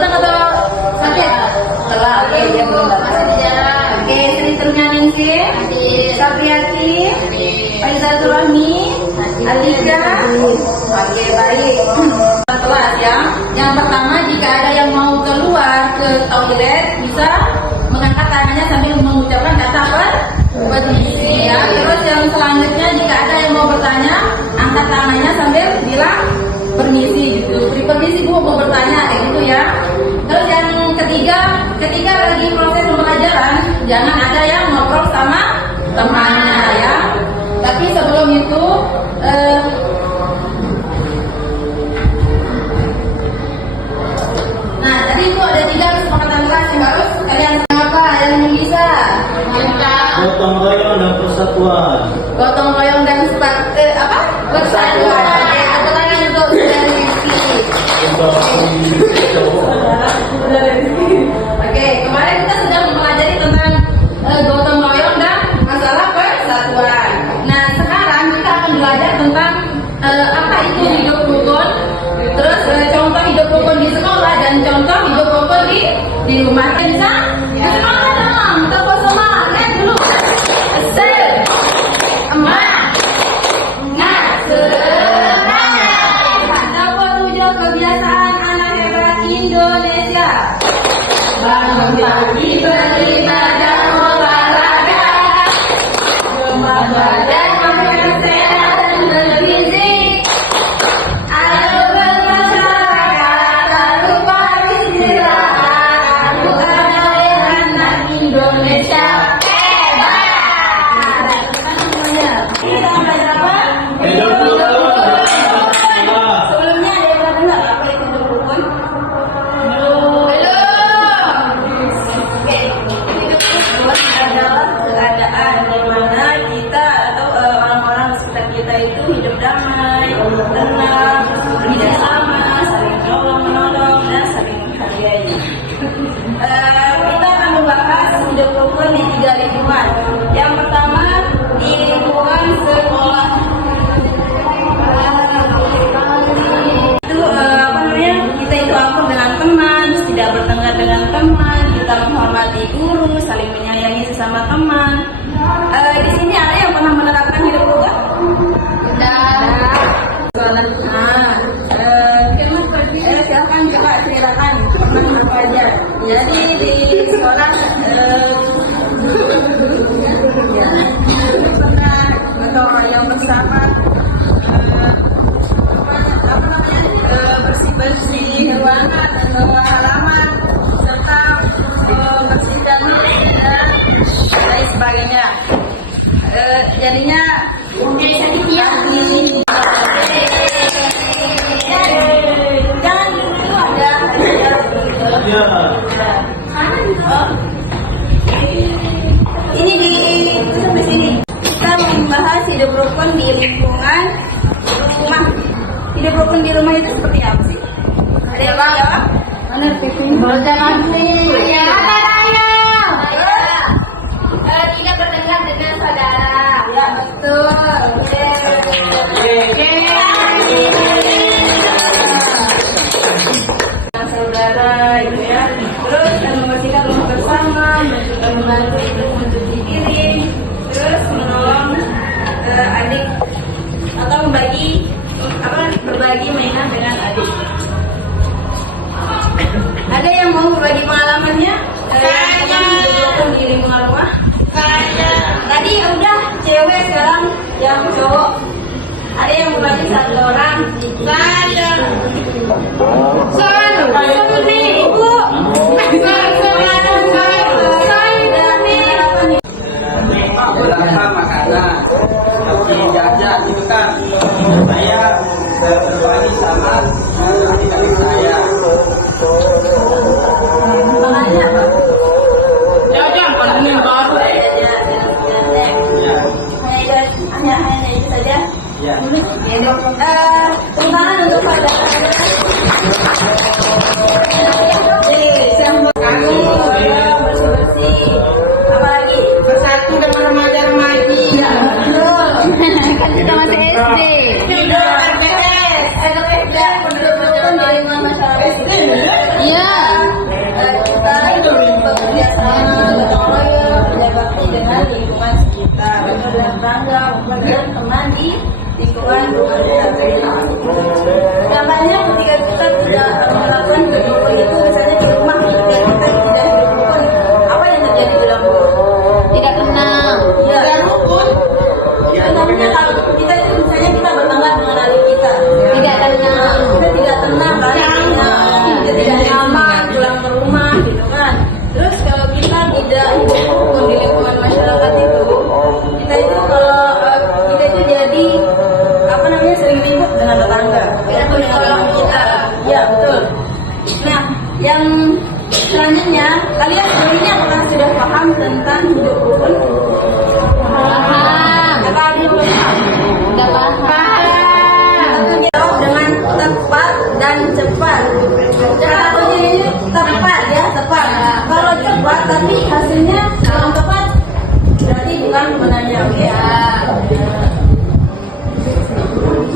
datang atau sakit? Telah. Oke, dia belum datang. Oke, Sri Turunganingsi, Sapriati, Faizatul Rahmi, Alika. Oke, baik. Kelas ya. Yang pertama, jika ada yang mau keluar ke toilet, bisa mengangkat tangannya sambil mengucapkan kata permisi ya. Terus yang selanjutnya, jika ada yang mau bertanya, angkat tangannya sambil bilang permisi gitu. Beri permisi, Bu, mau bertanya kayak gitu ya. Terus yang ketiga, ketika lagi proses pembelajaran, jangan ada yang ngobrol sama temannya ya. Tapi sebelum itu nah, tadi itu ada 3 kesepakatan kelas yang harus kalian apa yang bisa? Gotong royong dan persatuan. Gotong royong dan persatuan. Tepuk tangan untuk dari Rizky. Oke, kemarin kita sudah mempelajari tentang gotong royong dan masalah persatuan. Nah, sekarang kita akan belajar tentang apa itu hidup rukun. Terus contoh hidup rukun di sekolah dan contoh hidup rukun di rumah. Bisa? Semangat dong, tepuk semangat dulu. Semangat. Dapat wujud kebiasaan anak hebat Indonesia. Bangun pagi beribadah olahraga. Gemar badan makan sehat dan bergizi. Ayo bermasyarakat, tak lupa istirahat. Aku adalah anak Indonesia hebat. Kita belajar apa? Hidup rukun. Sebelumnya ada yang pernah dengar apa itu hidup rukun? Belum. Oke, hidup rukun adalah keadaan di mana kita atau orang-orang di sekitar kita itu hidup damai, tenang, bersama, saling menolong dan saling menghargai. Kita akan membahas hidup rukun di 3 lingkungan. Yang pertama di lingkungan sekolah. Kita itu akur dengan teman, tidak bertengkar dengan teman, kita menghormati guru, saling menyayangi sesama teman. Di sini ada yang pernah menerapkan hidup rukun? Silakan coba ceritakan pernah apa aja. Jadi di sekolah pernah atau yang bersama bersih-bersih ruangan atau halaman serta membersihkan diri dan lain sebagainya. Jadinya jangan dulu ada Ya. ini di sini kita membahas hidup rukun di lingkungan rumah. Hidup rukun di rumah itu seperti apa sih? Ada yang mau jawab? Mana Pipin? Jangan sih. Ya. Tidak bertengkar dengan saudara. Ya, betul. Saudara itu ya. Terus membersihkan rumah bersama, membantu ibu mencuci piring, terus menolong adik atau berbagi mainan dengan adik. Ada yang mau berbagi pengalamannya? Yang di lingkungan rumah? Tadi udah cewek, sekarang yang cowok. Ada yang berbagi 1 orang? Seperti ibu. Makanan tapi jajan gitu kan, saya berbagi sama adik-adik saya. Makannya apa? Jajan paling baru. Hanya itu saja. Ya. Tepuk tangan untuk saudara. yang selanjutnya, kalian sebenarnya apakah sudah paham tentang hidup rukun? Paham. Apa belum paham? Sudah paham. Jawab dengan tepat dan cepat. Kalau ini tepat ya, tepat. Kalau cepat tapi hasilnya kurang tepat, berarti bukan sebenarnya, oke?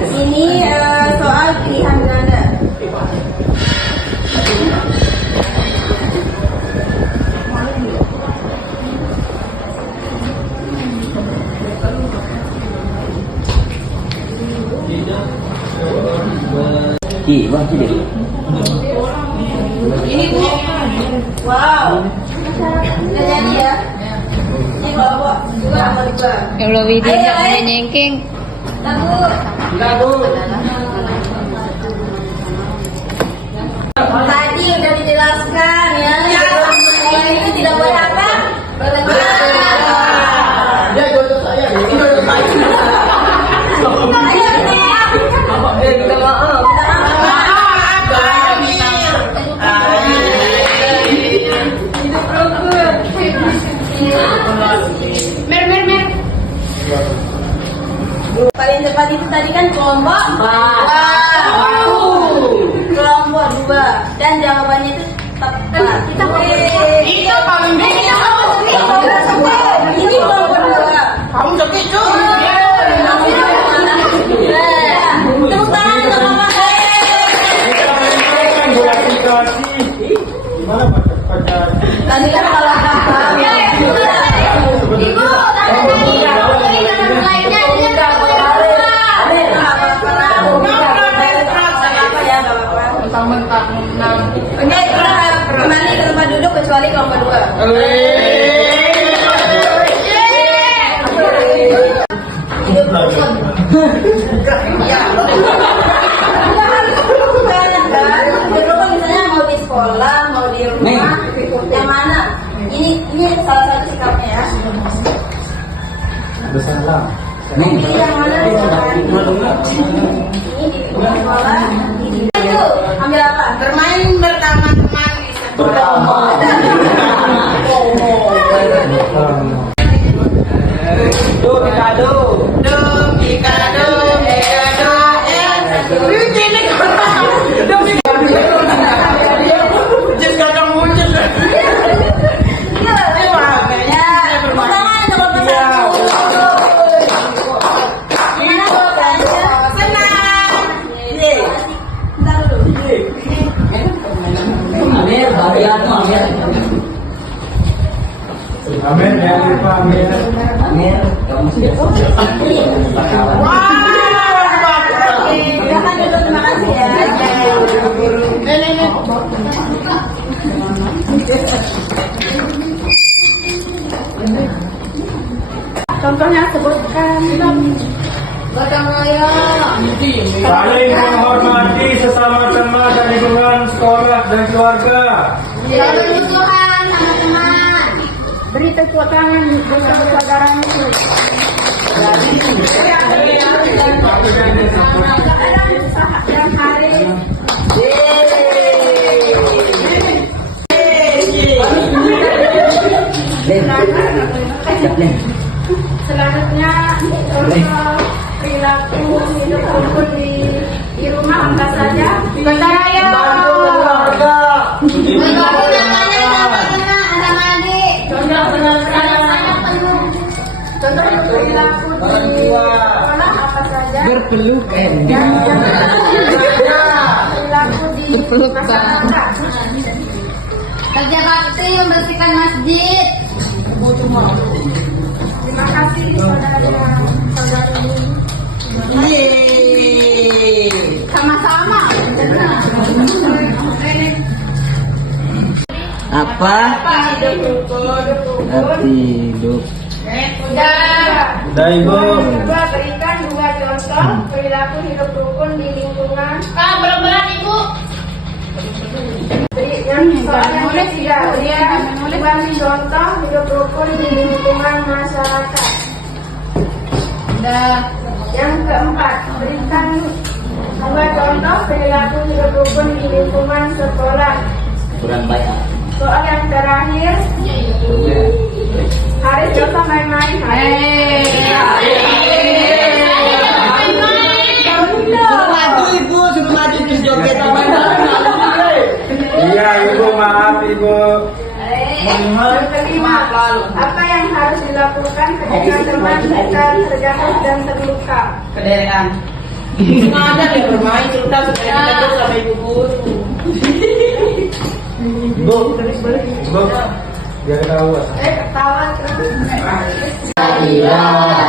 Ini soal pilihan ganda. Bang, ini. Ini Bu. Wow. Udah jadi ya. Ini bawa juga. Kalau video nggak nyengking. Tahu. Enggak, Bu. Tadi udah dijelaskan ya. Yang itu tidak boleh apa? Ya, jodoh saya. Ini jodoh saya. Minta maaf. Paling depan itu tadi kan kelompok kelompok 2 dan jawabannya itu tepat. Itu paling ini kelompok 2. Kamu sakit, cuy. Tepuk tangan untuk mama saya. Gimana baca? Tadi kan salah paham. Ibu, kembali ke tempat duduk kecuali kelompok 2. Misalnya mau di sekolah, mau di rumah, yang mana? Ini salah satu sikapnya ya. Bersalah. Ini yang mana di sekolah? Ini di sekolah. Itu ambil apa? Bermain bersama-teman di Pertama. Pikado. Pikado. Just kadang muncul. Amin ya, Pak. Amin. Amin. Kamu sudah. Silakan dulu, terima kasih ya. Contohnya sebutkan. Gotong royong. Saling menghormati sesama teman dan lingkungan sekolah dan keluarga. Tidak bermusuhan sama teman. Beri tepuk tangan untuk saudaramu. Dan hari selanjutnya contoh perilaku hidup rukun di rumah apa saja? Gotong royong. Contoh perilaku di sekolah apa saja? Berpelukan. Perilaku di masyarakat. Kerja bakti membersihkan masjid. Terima kasih saudara-saudari. Sama-sama. Apa? Hidup. Dah Ibu. Coba berikan 2 contoh perilaku hidup rukun di lingkungan. Berat-berat Ibu. Yang soalnya tidak dia bukan contoh hidup rukun di lingkungan masyarakat. Yang keempat, berikan 2 contoh perilaku hidup rukun di lingkungan sekolah. kurang baik. Soal yang terakhir, Haris Josa main-main. Maju ibu, suruh maju terus joget. Iya ibu, maaf ibu. Kelima, apa yang harus dilakukan ketika teman kita terjatuh dan terluka? Kederean. Nggak ada dia bermain cerita supaya kita sampai ibu guru. Ibu, ibu, biar ketahuan. Ketawa terus. Astagfirullah.